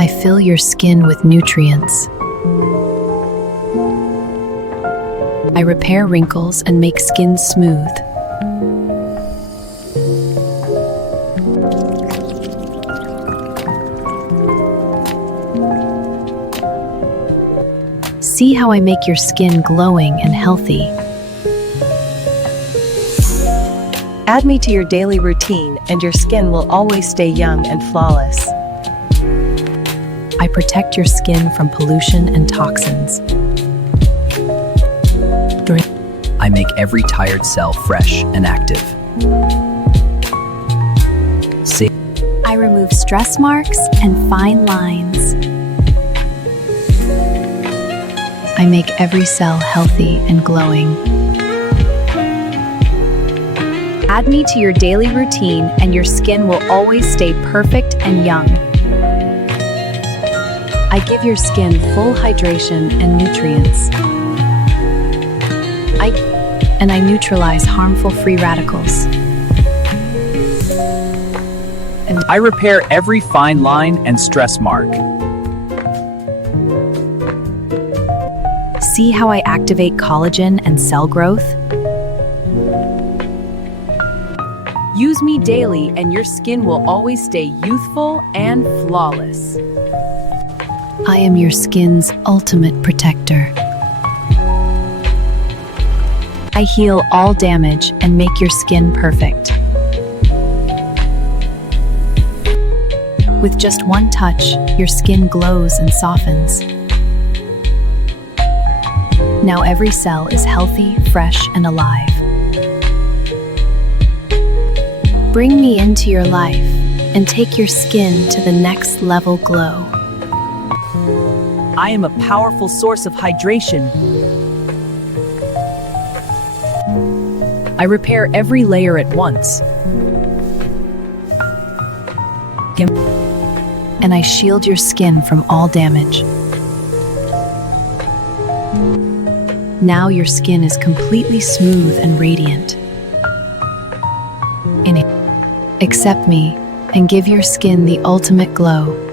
I fill your skin with nutrients. I repair wrinkles and make skin smooth. See how I make your skin glowing and healthy. Add me to your daily routine and your skin will always stay young and flawless. I protect your skin from pollution and toxins. I make every tired cell fresh and active. I remove stress marks and fine lines. I make every cell healthy and glowing. Add me to your daily routine and your skin will always stay perfect and young. I give your skin full hydration and nutrients. I neutralize harmful free radicals. I repair every fine line and stress mark. See how I activate collagen and cell growth? Use me daily and your skin will always stay youthful and flawless. I am your skin's ultimate protector. I heal all damage and make your skin perfect. With just one touch, your skin glows and softens. Now every cell is healthy, fresh, and alive. Bring me into your life and take your skin to the next level glow. I am a powerful source of hydration. I repair every layer at once. And I shield your skin from all damage. Now your skin is completely smooth and radiant. Accept me and give your skin the ultimate glow.